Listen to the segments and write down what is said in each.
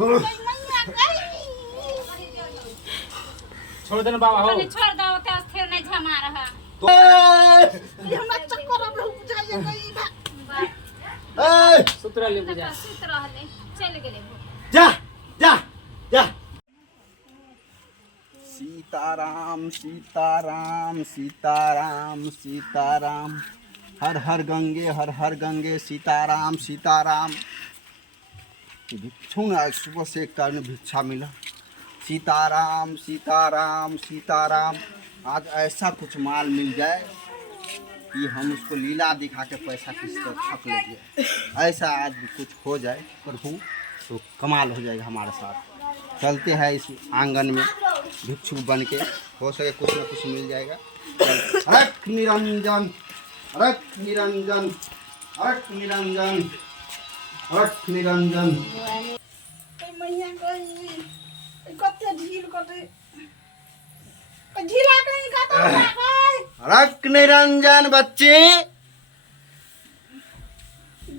छोड़ देना बाबा हो छोड़ दो तो स्थिर नहीं झमा रहा हमरा चक्कर में बुझाइए गई सूत्र ले बुझा सुत रहले चल गेले जा जा जा। सीताराम सीताराम सीताराम सीताराम हर हर गंगे सीताराम सीताराम। भिक्षु ना सुबह से एक टाइम भिक्षा मिला। सीताराम सीताराम सीताराम। आज ऐसा कुछ माल मिल जाए कि हम उसको लीला दिखा के पैसा किस तरह छप लेंगे। ऐसा आज कुछ हो जाए प्रभु तो कमाल हो जाएगा हमारे साथ। चलते हैं इस आंगन में भिक्षु बन के, हो सके कुछ ना कुछ मिल जाएगा। रख निरंजन रख निरंजन रख निरंजन रख निरंजन। मैया गई कते ढील कते ढीला कहीं का रख निरंजन बच्चे।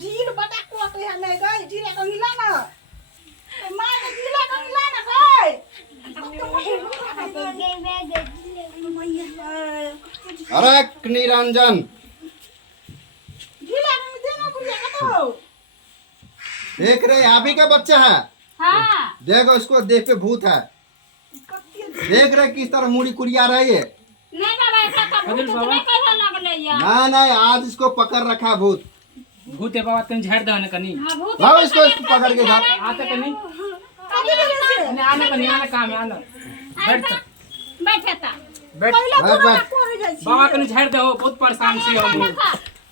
ढील बटा कोते है नहीं गई ढीला का मिला ना मां के ढीला का मिला ना गई। रख निरंजन। ढीला में देना बुढ़िया का तो देख रहे आप ही का बच्चा है। हां देखो इसको देख के भूत है। देख रहे किस तरह मुड़ी कुड़िया रही है। नहीं बाबा ऐसा तो भूत नहीं कह लगले या नहीं आज इसको पकड़ रखा है भूत। भूत है बाबा तुम झाड़ दो ना कनी हां भूत लाओ इसको पकड़ के घर आते कनी अभी से ने आना कनी आना काम है आना बैठ बैठता बैठ पहले बैठ, तो बैठ। कोरे जाई छी बाबा कनी झाड़ दो बहुत परेशान छी हम।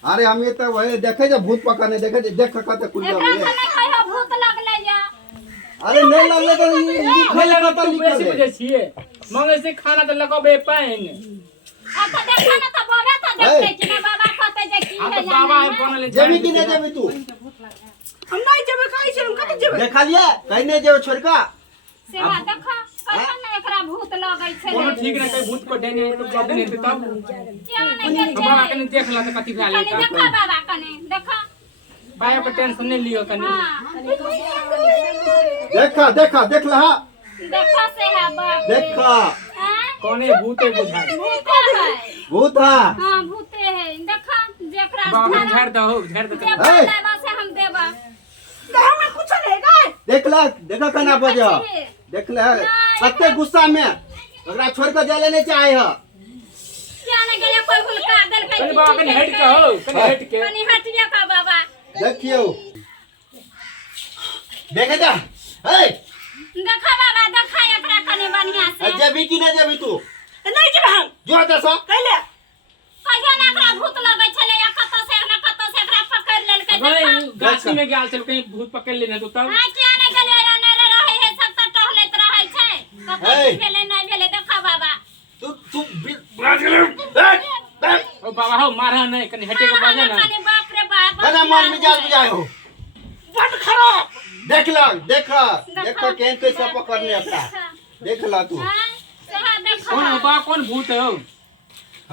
अरे हम ये तो वही देखे जब भूत पकड़ने देखे देख कहते कुड़िया एकरा में। से नहीं कहियो भूत लगले या अरे नहीं लगले तो ये खोले लगा लगा तो तो निकल वैसे दे। बुझे छिए मंगे से खाना तो लगाबे पाएंगे। आ तो देखा ना तो बाबा तो देखते कि ना बाबा कहते जे की हां है तो या बाबा नहीं है है। बनले जेबी कि नहीं जेबी तू हम नहीं जेबे कहि छी हम कते जेबे देखा लिया कहीं नहीं जेबे छोड़ का। सेवा देखा कहियो ना एकरा भूत लगै छै कोनो ठीक ना कहीं भूत को देने तो कब नहीं तब क्यों नहीं गेल बाबा कनी देख ला तो कथि भा ले कनी देखा बाबा कनी देखा बाया पर टेंशन नहीं लियो कनी। हां देखा देखा देख लहा देखा से है बाप रे। देखा हैं? कौन है भूत है बुझा भूत है भूत है। हां भूते है देखा जेकरा बाबा झाड़ा झाड़ दो झाड़ दो जे बाबा से हम देबा तो हमें कुछ नहीं गई देख ला देखा कना बजा देख ले कते गुस्सा में ओकरा छोड़ के जाले नहीं चाहे है। क्या न गेले कोई हुलका देल के कनी बाबा कनी हट के हो कनी हट के कनी हटिया का बाबा देखियो देखे जा ए देखा बाबा देखा एकरा कनी बढ़िया से जेबी कि नहीं जेबी तू नहीं जेबे हम जो दसा कहले कहियो ना एकरा भूत लगै छले या कत से एकरा पकड़ लेल के देखा अरे गाछी में गेल चल कहीं भूत पकड़ लेने तो तब हां क्या न गेले या न रहे है सब त टहलैत रहै छै कतै भेले नहीं भेले देखा बाबा तू ओ बाबा हो मारा नहीं कनी हटे के बाजा ना कनी बाप रे बाप कना मन मिजाज बुझाए हो। बड़ खराब देख ला देखा देखो केन कैसे पकड़ने अपना देख ला तू। हां सेहा देखा कौन है बाबा कौन भूत है हो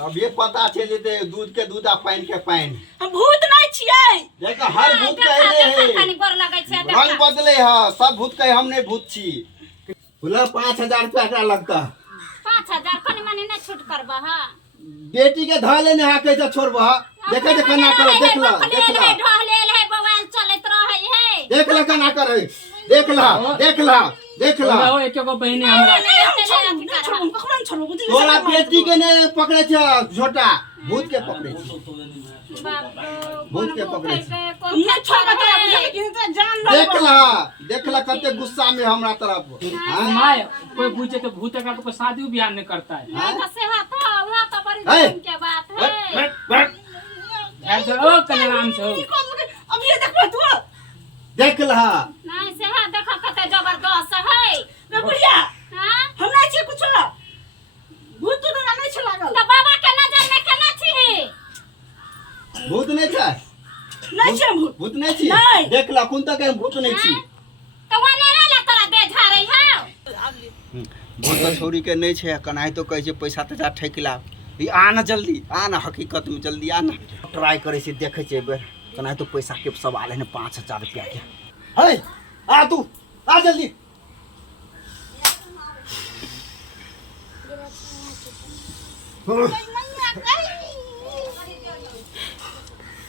अब ये पता चल जेते दूध के दूध आ पानी के पानी। हम भूत नहीं छियै देखा हर भूत कहले है कनी गोर लगै छै रंग देखा बदले है सब भूत कहे हम नहीं भूत छी। बोला 5000 रुपया का लगता 5000 कनी मने न छूट करबा हां बेटी के धले ने हा कैसे छोड़बा देखे जे कना कर देख ला ढहले है मोबाइल चलत रहै है देख ला कना कर देख ला देख ला देख ला हो एक को बहिनी हमरा हम पकड़न छोड़ो तोरा बेटी के ने पकड़े छ छोटा भूत के पकड़े छ भूत के पकड़े छ। हम नहीं छोड़बे तोरा बुझे कि तो जान देख ला कते गुस्सा में हमरा तरफ हां माय कोई पूछे तो भूत का तो शादी ब्याह नहीं करता है वह तो बड़ी दिन के बात है ऐसे ओ कल्याण से हो अब ये देखो तू देख ला नहीं से है देखो कते जबरदस्त है रे बुढ़िया हां हम नहीं छी कुछ ना भूत तो ना नहीं छ लागल तो बाबा के नजर में केना छी भूत नहीं छ नहीं छी भूत भूत नहीं छी नहीं। देख ला कुन तक भूत नहीं छी तो वने रे तोरा दे झारै है भूत छोरी के नहीं छै कनाई तो कहे छै पैसा तजा ठेक ला ई आना जल्दी आना हकीकत में जल्दी आना ट्राई करे छै देखे छै बेर कनाई तो पैसा के सवाल है 5000 रुपया के। हे आ तू आ जल्दी।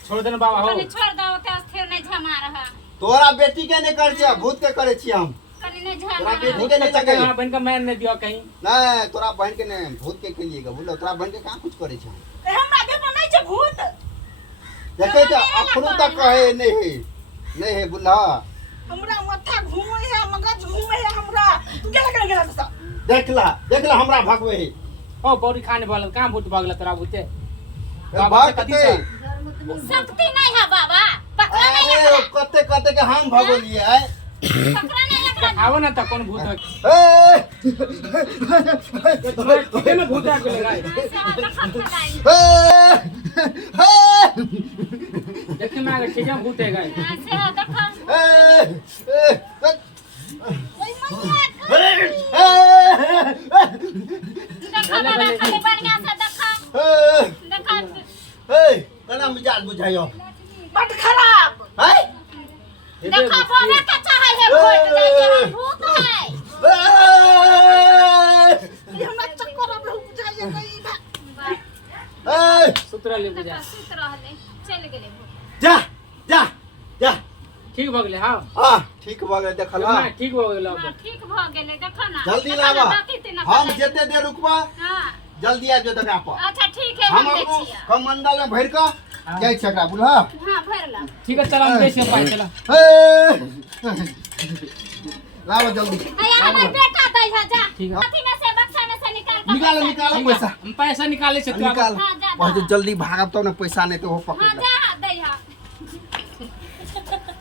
छोड़ देना बाबा हो कनी छोड़ दो ते स्थिर नहीं झमा रहा तोरा बेटी के नहीं करे छिया, भूत के करे छिया हम। कनी नहीं झमा तोरा रहा बेटी के नहीं चके। हां बहन का मैन ने दियो कहीं नहीं तोरा बहन के नहीं भूत के कहिएगा बोलो, तोरा बहन के कहां कुछ करे छिया। ए हमरा देह पर नहीं छै भूत। देखे तो अखनो तक कहे नहीं है बुल्ला। हमरा माथा घूमे है, मगज घूमे है हमरा। तू गेला तो देख ला हमरा भगवे है। ओ बौरी खाने वाला कहां भूत भागला तोरा भूते बाबा से कथी कते से शक्ति नहीं है बाबा पकड़ा नहीं है अरे कते कते के हम भगोलिए है। पकड़ा नहीं है एकरा। आवो ना त कौन भूत है ए तुम्हारे कितने में भूत आ के लगाए देखिए मैं अगर ठीक है भूत है गाय मिजाज बुझाइयो बट खराब है देखो बोले का चाहे है भूत जैसे भूत है ये हमरा चक्कर अब बुझाइए कहीं सूत्र ले बुझा सुत रहले चल गेले जा जा जा ठीक भ गेले हां हां ठीक भ गेले देखला हां ठीक भ गेले अब ठीक भ गेले देखो ना जल्दी लावा हम जेते देर रुकबा हां जल्दी आ जो तकरा पर अच्छा ठीक है हम हम अपनो देखिए कमंडल में भर का जाय छकरा बुझला हां भरला ठीक है चल हम देश में पाए चला लावा जल्दी आया हमार बेटा दै है जा ठीक है। अथी में से बक्सा में से निकाल निकालो निकालो पैसा हम पैसा निकाले से तू निकाल हाँ, जा, जा। बहुत जल्दी भागब तो ना पैसा नहीं तो वो हां पकड़ जा